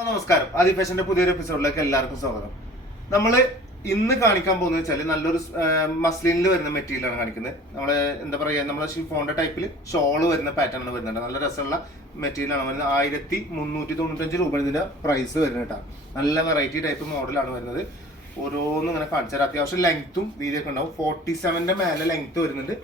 നമസ്കാരം, ആദി ഫാഷന്റെ പുതിയൊരു എപ്പിസോഡിലേക്ക് എല്ലാവർക്കും സ്വാഗതം. നമ്മൾ ഇന്ന് കാണിക്കാൻ പോകുന്നത് വെച്ചാൽ നല്ലൊരു മസ്ലിനിൽ വരുന്ന മെറ്റീരിയലാണ് കാണിക്കുന്നത്. നമ്മള് എന്താ പറയുക, നമ്മളെ ഷിഫോണിന്റെ ടൈപ്പിൽ ഷോള് വരുന്ന പാറ്റേൺ ആണ് വരുന്നുണ്ട്. നല്ല രസമുള്ള മെറ്റീരിയലാണ് വരുന്നത്. 1395 രൂപ ഇതിന്റെ പ്രൈസ് വരുന്നത് കേട്ടോ. നല്ല വെറൈറ്റി ടൈപ്പ് മോഡലാണ് വരുന്നത്. ഓരോന്നും ഇങ്ങനെ കാണിച്ചാൽ അത്യാവശ്യം ലെങ്ത്തും വീതിയൊക്കെ ഉണ്ടാവും. 47ന്റെ മേലെ ലെങ്ത്ത് വരുന്നുണ്ട്.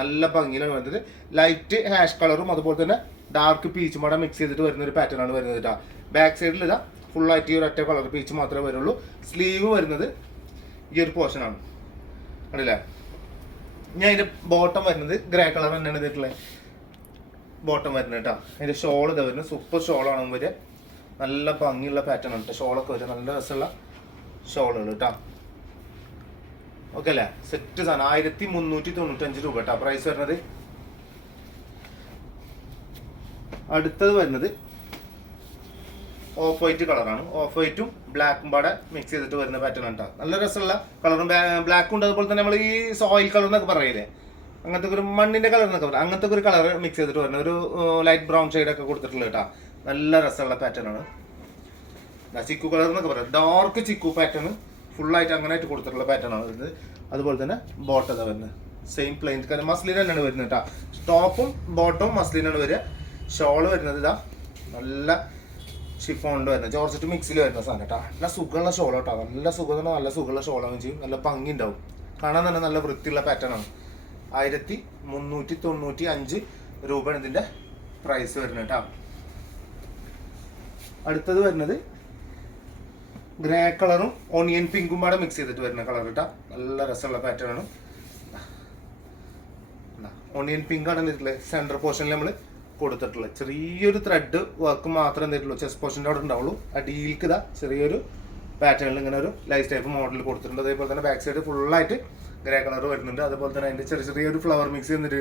നല്ല ഭംഗിയിലാണ് വരുന്നത്. ലൈറ്റ് ഹാഷ് കളറും അതുപോലെ തന്നെ ഡാർക്ക് പീച്ചും കൂടെ മിക്സ് ചെയ്തിട്ട് വരുന്ന ഒരു പാറ്റേൺ ആണ് വരുന്നത് കേട്ടോ. ബാക്ക് സൈഡിൽ ഇതാ ഫുള്ളായിട്ട് ഈ ഒരു ഒറ്റ കളർ പീച്ച് മാത്രമേ വരുള്ളൂ. സ്ലീവ് വരുന്നത് ഈ ഒരു പോർഷൻ ആണ്, കണ്ടില്ലേ? ഞാൻ അതിന്റെ ബോട്ടം വരുന്നത് ഗ്രേ കളർ തന്നെയാണ് ഇതിട്ടുള്ളത് ബോട്ടം വരുന്നത് കേട്ടോ. അതിന്റെ ഷോൾ ഇതാ വരുന്നത്. സൂപ്പർ ഷോളാണ് വരിക. നല്ല ഭംഗിയുള്ള പാറ്റേൺ ആണ് കേട്ടോ. ഷോളൊക്കെ വരിക നല്ല രസമുള്ള ഷോളുകൾ കേട്ടോ. ഓക്കെ അല്ലേ? സെറ്റ് സാധനം 1395 രൂപ കേട്ടോ പ്രൈസ് വരുന്നത്. അടുത്തത് വരുന്നത് ഓഫ് വൈറ്റ് കളറാണ്. ഓഫ് വൈറ്റും ബ്ലാക്കും പാടെ മിക്സ് ചെയ്തിട്ട് വരുന്ന പാറ്റേൺ ആണ് കേട്ടോ. നല്ല രസമുള്ള കളറും ബ്ലാക്കും ഉണ്ട്. അതുപോലെ തന്നെ നമ്മൾ ഈ സോയിൽ കളർ എന്നൊക്കെ പറയില്ലേ, അങ്ങനത്തെ ഒരു മണ്ണിന്റെ കളർ എന്നൊക്കെ പറയാം, അങ്ങനത്തെ ഒരു കളർ മിക്സ് ചെയ്തിട്ട് വരുന്ന ഒരു ലൈറ്റ് ബ്രൗൺ ഷെയ്ഡ് ഒക്കെ കൊടുത്തിട്ടുള്ള കേട്ടോ. നല്ല രസമുള്ള പാറ്റേൺ ആണ്. ചിക്കു കളർ എന്നൊക്കെ പറയാം. ഡാർക്ക് ചിക്കു പാറ്റേൺ ഫുള്ളായിട്ട് അങ്ങനെ ആയിട്ട് കൊടുത്തിട്ടുള്ള പാറ്റേൺ ആണ് വരുന്നത്. അതുപോലെ തന്നെ ബോട്ടം ഇതാ വരുന്നത്. സെയിം പ്ലെയിൻ മസ്ലിൻ തന്നെയാണ് വരുന്നത് കേട്ടോ. ടോപ്പും ബോട്ടവും മസ്ലിനാണ് വരിക. ഷോള് വരുന്നത് ഇതാ നല്ല ഷിഫോണിൽ വരുന്നത്, ജോർജറ്റ് മിക്സിൽ വരുന്ന സാധനം കേട്ടോ. നല്ല സുഖമുള്ള ഷോൾ കേട്ടോ. നല്ല സുഖം, നല്ല സുഖമുള്ള ഷോളാകും ചെയ്യും. നല്ല ഭംഗി ഉണ്ടാവും, കാണാൻ തന്നെ നല്ല വൃത്തിയുള്ള പാറ്റേൺ ആണ്. 1395 രൂപയാണ് ഇതിന്റെ പ്രൈസ് വരുന്നത് കേട്ടോ. അടുത്തത് വരുന്നത് ഗ്രേ കളറും ഓണിയൻ പിങ്കും പാടെ മിക്സ് ചെയ്തിട്ട് വരുന്ന കളർ കേട്ടോ. നല്ല രസമുള്ള പാറ്റേൺ ആണ്. ഓണിയൻ പിങ്ക് ആണ് എന്നിട്ടുള്ളത്. സെൻട്രൽ പോർഷനിൽ നമ്മൾ കൊടുത്തിട്ടുള്ളത് ചെറിയൊരു ത്രെഡ് വർക്ക് മാത്രമേ എന്തിട്ടുള്ളൂ. ചെസ്റ്റ് പോർഷൻ്റെ അവിടെ ഉണ്ടാവുള്ളൂ. അടിയിലേക്ക് ഇതാ ചെറിയൊരു പാറ്റേണിൽ ഇങ്ങനെ ഒരു ലൈറ്റ് ടൈപ്പ് മോഡൽ കൊടുത്തിട്ടുണ്ട്. അതേപോലെ തന്നെ ബാക്ക് സൈഡ് ഫുള്ളായിട്ട് ഗ്രേ കളർ വരുന്നുണ്ട്. അതുപോലെ തന്നെ അതിൻ്റെ ചെറിയൊരു ഫ്ലവർ മിക്സ് ചെയ്തിട്ട്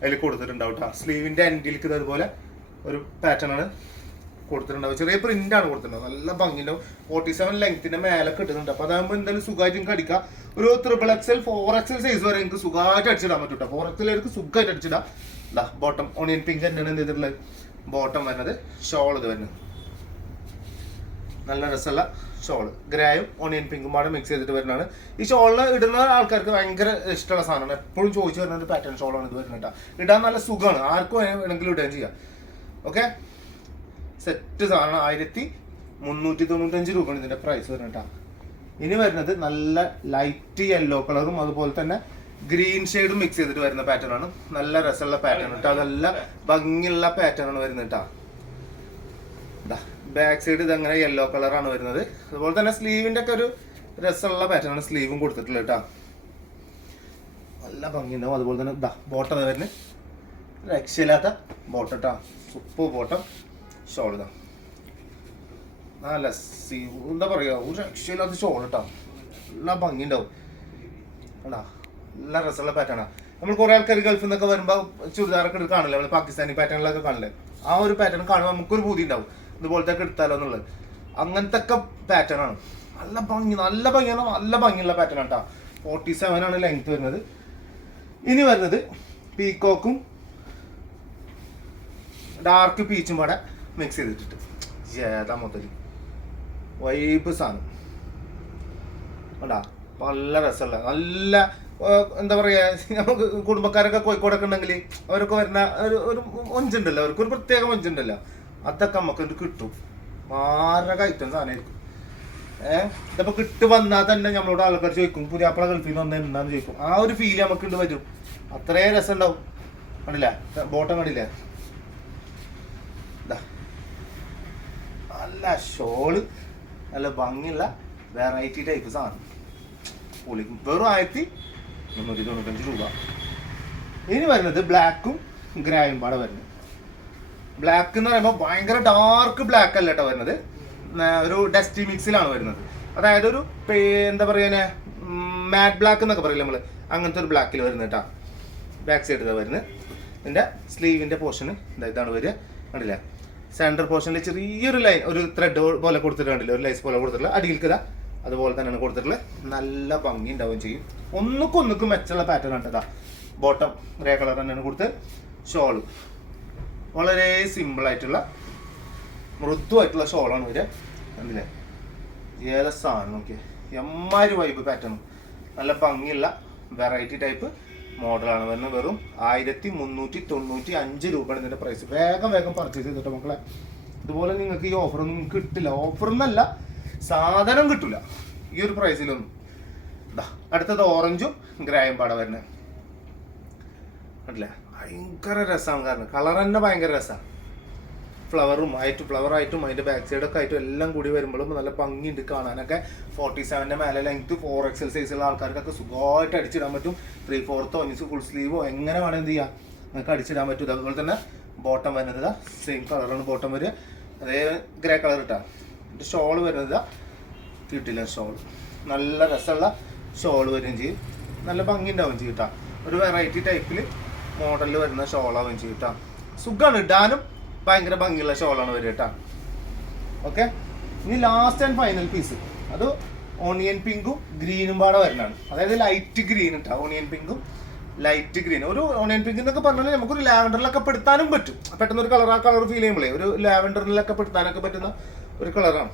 അതിൽ കൊടുത്തിട്ടുണ്ടാവും കേട്ടോ. സ്ലീവിൻ്റെ എൻഡിലേക്ക് അതുപോലെ ഒരു പാറ്റേൺ ആണ് കൊടുത്തിട്ടുണ്ടാവും. ചെറിയ പ്രിന്റാണ് കൊടുത്തിട്ടുണ്ടാവും. നല്ല ഭംഗിയുണ്ടാവും. 47 ലെങ്ത്തിന്റെ മേലെ കിട്ടുന്നുണ്ട്. അപ്പോൾ അതാകുമ്പോൾ എന്തായാലും സുഖമായിട്ട് നിങ്ങൾക്ക് അടിക്കാം. ഒരു XXL 4XL സൈസ് വരെ നിങ്ങൾക്ക് സുഖമായിട്ട് അടിച്ചിടാൻ പറ്റും കേട്ടോ. 4XL വരെ സുഖമായിട്ട് അടിച്ചിടാം. ബോട്ടം ഓണിയൻ പിങ്ക് തന്നെയാണ് എന്ത് ചെയ്തിട്ടുള്ളത്. ബോട്ടം വരുന്നത് ഷോൾ ഇത് വരുന്നത് നല്ല രസമുള്ള ഷോള്. ഗ്രേയും ഓണിയൻ പിങ്കും പാടെ മിക്സ് ചെയ്തിട്ട് വരുന്നതാണ്. ഈ ഷോളിന് ഇടുന്ന ആൾക്കാർക്ക് ഭയങ്കര ഇഷ്ടമുള്ള സാധനമാണ്. എപ്പോഴും ചോദിച്ചു വരുന്ന ഒരു പാറ്റേൺ ഷോളാണ് ഇത് വരുന്നത് കേട്ടോ. ഇടാൻ നല്ല സുഖമാണ്. ആർക്കും വേണമെങ്കിലും ഇടുകയും ചെയ്യാം. ഓക്കെ, സെറ്റ് സാധനം 1395 രൂപയാണ് ഇതിന്റെ പ്രൈസ് വരുന്നത് കേട്ടോ. ഇനി വരുന്നത് നല്ല ലൈറ്റ് യെല്ലോ കളറും അതുപോലെ തന്നെ ഗ്രീൻ ഷെയ്ഡും മിക്സ് ചെയ്തിട്ട് വരുന്ന പാറ്റേൺ ആണ്. നല്ല രസമുള്ള പാറ്റേൺ കേട്ടോ. നല്ല ഭംഗിയുള്ള പാറ്റേൺ ആണ് വരുന്നത് കേട്ടോ. ബാക്ക് സൈഡ് ഇതങ്ങനെ യെല്ലോ കളറാണ് വരുന്നത്. അതുപോലെ തന്നെ സ്ലീവിന്റെ ഒക്കെ ഒരു രസമുള്ള പാറ്റേൺ ആണ് സ്ലീവും കൊടുത്തിട്ടുള്ളത് കേട്ടോ. നല്ല ഭംഗിയുണ്ടാവും. അതുപോലെ തന്നെ ബോട്ടം വരുന്നത് രക്ഷയില്ലാത്ത ബോട്ടം കേട്ടോ. സൂപ്പർ ബോട്ടം ഷോൾ ഇതാ. നല്ല എന്താ പറയുക, ഒരു രക്ഷയില്ലാത്ത ഷോൾ കേട്ടോ. നല്ല ഭംഗിയുണ്ടാവും കേട്ടോ. നല്ല രസമുള്ള പാറ്റേണാണ്. നമ്മൾ കുറെ ആൾക്കാർ ഗൾഫിൽ നിന്നൊക്കെ വരുമ്പോൾ ചുരിദാറൊക്കെ കാണില്ലേ, നമ്മൾ പാകിസ്ഥാനി പാറ്റേണിലൊക്കെ കാണില്ലേ, ആ ഒരു പാറ്റേൺ കാണുമ്പോൾ നമുക്കൊരു ബുദ്ധി ഉണ്ടാവും ഇതുപോലത്തെ ഒക്കെ എടുത്താലോ എന്നുള്ളത്. അങ്ങനത്തെ ഒക്കെ പാറ്റേൺ ആണ്. നല്ല ഭംഗിയാണ്. നല്ല ഭംഗിയുള്ള പാറ്റേൺ ആണ് കേട്ടോ. 47 ആണ് ലെങ്ത് വരുന്നത്. ഇനി വരുന്നത് പീക്കോക്കും ഡാർക്ക് പീച്ചും പാടെ മിക്സ് ചെയ്തിട്ടിട്ട് ഏതാ മൊത്തത്തിൽ വൈബ് സാധനം ഉണ്ടാ. നല്ല രസമുള്ള നല്ല എന്താ പറയാ, നമുക്ക് കുടുംബക്കാരൊക്കെ കോഴിക്കോടൊക്കെ ഉണ്ടെങ്കിൽ അവരൊക്കെ വരുന്ന ഒരു മൊഞ്ചുണ്ടല്ലോ, അവർക്ക് ഒരു പ്രത്യേക മൊഞ്ചുണ്ടല്ലോ. അതൊക്കെ നമുക്ക് ഇത് കിട്ടും. മാരക ഐറ്റം സാധനമായിരിക്കും. ഇതിപ്പോ കിട്ടു വന്നാൽ തന്നെ നമ്മളോട് ആൾക്കാർ ചോദിക്കും പുതിയാപ്പള ഗൾഫിൽ നിന്ന് വന്നാൽ എന്താന്ന് ചോദിക്കും. ആ ഒരു ഫീൽ നമുക്ക് ഉണ്ട് വരും. അത്രയും രസം ഉണ്ടാവും. കണ്ടില്ലേ ബോട്ടം, കണ്ടില്ലേ നല്ല ഷോള്, നല്ല ഭംഗിയുള്ള വെറൈറ്റി ടൈപ്പ് സാധനം. പൊളിക്കും. വെറും 1395 രൂപ. ഇനി വരുന്നത് ബ്ലാക്കും ഗ്രേയും പാടെ വരുന്നത്. ബ്ലാക്ക് എന്ന് പറയുമ്പോൾ ഭയങ്കര ഡാർക്ക് ബ്ലാക്ക് അല്ല കേട്ടോ വരുന്നത്. ഒരു ഡസ്റ്റി മിക്സിലാണ് വരുന്നത്. അതായത് ഒരു എന്താ പറയുക, മാറ്റ് ബ്ലാക്ക് എന്നൊക്കെ പറയില്ല നമ്മൾ, അങ്ങനത്തെ ഒരു ബ്ലാക്കിൽ വരുന്നത് കേട്ടോ. ബാക്ക് സൈഡ് ഇതാ വരുന്നത്. ഇതിൻ്റെ സ്ലീവിൻ്റെ പോർഷന് ഇതാണ് വരിക. കണ്ടില്ലേ സെൻട്രൽ പോർഷനിൽ ചെറിയൊരു ലൈൻ, ഒരു ത്രെഡ് പോലെ കൊടുത്തിട്ട് കണ്ടില്ല, ഒരു ലൈസ് പോലെ കൊടുത്തിട്ടുള്ള അടിയിൽക്ക് ഇതാ അതുപോലെ തന്നെയാണ് കൊടുത്തിട്ടുള്ളത്. നല്ല ഭംഗി ഉണ്ടാവുകയും ചെയ്യും. ഒന്നുക്കൊന്നുക്കും മെച്ചുള്ള പാറ്റേൺ ആണ് കേട്ടോ. ബോട്ടം ഗ്രേ കളർ തന്നെയാണ് കൊടുത്ത്. ഷോള് വളരെ സിമ്പിൾ ആയിട്ടുള്ള മൃദുവായിട്ടുള്ള ഷോളാണ് വരിക. കണ്ടില്ലേ ഏതാ സാധനം നോക്കിയേ, എമ്മാതിരി വൈബ് പാറ്റേൺ, നല്ല ഭംഗിയുള്ള വെറൈറ്റി ടൈപ്പ് മോഡലാണ് വരുന്നത്. വെറും 1395 രൂപയാണ് ഇതിൻ്റെ പ്രൈസ്. വേഗം വേഗം പർച്ചേസ് ചെയ്തിട്ട് മക്കളെ. ഇതുപോലെ നിങ്ങൾക്ക് ഈ ഓഫറൊന്നും കിട്ടില്ല, ഓഫറൊന്നല്ല സാധനം കിട്ടില്ല ഈ ഒരു പ്രൈസിലൊന്നും. അടുത്തത് ഓറഞ്ചും ഗ്രേയും പാടെ വരുന്നത് കണ്ടില്ലേ, ഭയങ്കര രസമാണ്. കാരണം കളർ തന്നെ ഭയങ്കര രസമാണ്. ഫ്ലവറായിട്ടും അതിൻ്റെ ബാക്ക് സൈഡൊക്കെ ആയിട്ടും എല്ലാം കൂടി വരുമ്പോഴും നല്ല ഭംഗിയുണ്ട് കാണാനൊക്കെ. 47 മേലെ ലെങ്ത് 4XL സൈസുള്ള ആൾക്കാർക്കൊക്കെ സുഖമായിട്ട് അടിച്ചിടാൻ പറ്റും. 3/4 ഫുൾ സ്ലീവോ എങ്ങനെ വേണം എന്ത് ചെയ്യാം നിങ്ങൾക്ക് അടിച്ചിടാൻ പറ്റും. അതുപോലെ തന്നെ ബോട്ടം വരുന്നത് സെയിം കളറാണ് ബോട്ടം വരിക, അതേ ഗ്രേ കളർ ഇട്ടാ. എൻ്റെ ഷോൾ വരുന്നത് കിട്ടില്ല, ഷോൾ നല്ല രസമുള്ള ഷോൾ വരികയും ചെയ്യും, നല്ല ഭംഗി ഉണ്ടാവുകയും ചെയ്യും കേട്ടോ. ഒരു വെറൈറ്റി ടൈപ്പിൽ മോഡലിൽ വരുന്ന ഷോളാവുകയും ചെയ്യും കേട്ടോ. സുഖമാണ് ഇടാനും, ഭയങ്കര ഭംഗിയുള്ള ഷോളാണ് വരിക കേട്ടോ. ഓക്കെ, ഇനി ലാസ്റ്റ് ആൻഡ് ഫൈനൽ പീസ് അത് ഓണിയൻ പിങ്കും ഗ്രീനും പാടെ വരുന്നതാണ്. അതായത് ലൈറ്റ് ഗ്രീൻ കേട്ടോ, ഓണിയൻ പിങ്കും ലൈറ്റ് ഗ്രീൻ. ഒരു ഓണിയൻ പിങ്ക് എന്നൊക്കെ പറഞ്ഞാൽ നമുക്കൊരു ലാവൻഡറിലൊക്കെ പെടുത്താനും പറ്റും. പെട്ടെന്ന് ഒരു കളർ, ആ കളർ ഫീൽ ചെയ്യുമ്പോഴേ ഒരു ലാവൻഡറിലൊക്കെ പെടുത്താനൊക്കെ പറ്റുന്ന ഒരു കളറാണ്.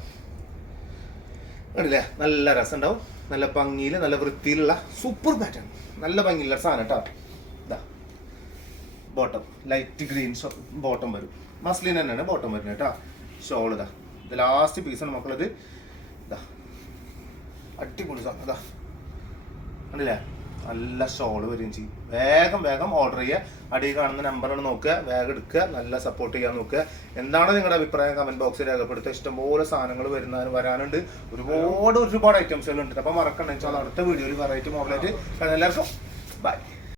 കണ്ടില്ലേ, നല്ല രസം ഉണ്ടാവും, നല്ല ഭംഗിയിൽ നല്ല വൃത്തിയിലുള്ള സൂപ്പർ പാറ്റേൺ, നല്ല ഭംഗിയുള്ള സാധനം കേട്ടോ. ഇതാ ബോട്ടം ലൈറ്റ് ഗ്രീൻ ബോട്ടം വരും, മസ്ലിൻ തന്നെയാണ് ബോട്ടം വരുന്നത് കേട്ടോ. ഷോൾ ഇതാ, ഇത് ലാസ്റ്റ് പീസാണ് മക്കളത്. ഇതാ അടിപൊളി സാധനം, ഇതാ കണ്ടില്ലേ, നല്ല ഷോൾ വരികയും ചെയ്യും. വേഗം വേഗം ഓർഡർ ചെയ്യുക. അടിയിൽ കാണുന്ന നമ്പറാണ് നോക്കുക, വേഗം എടുക്കുക, നല്ല സപ്പോർട്ട് ചെയ്യാൻ നോക്കുക. എന്താണ് നിങ്ങളുടെ അഭിപ്രായം കമന്റ് ബോക്സിൽ രേഖപ്പെടുത്തുക. ഇഷ്ടംപോലെ സാധനങ്ങൾ വരാനുണ്ട്, ഒരുപാട് ഐറ്റംസുകളുണ്ട്. അപ്പോൾ മറക്കണ്ട, അടുത്ത വീഡിയോയിൽ വെറൈറ്റി മോഡലായിട്ട് എല്ലാവർക്കും ബൈ.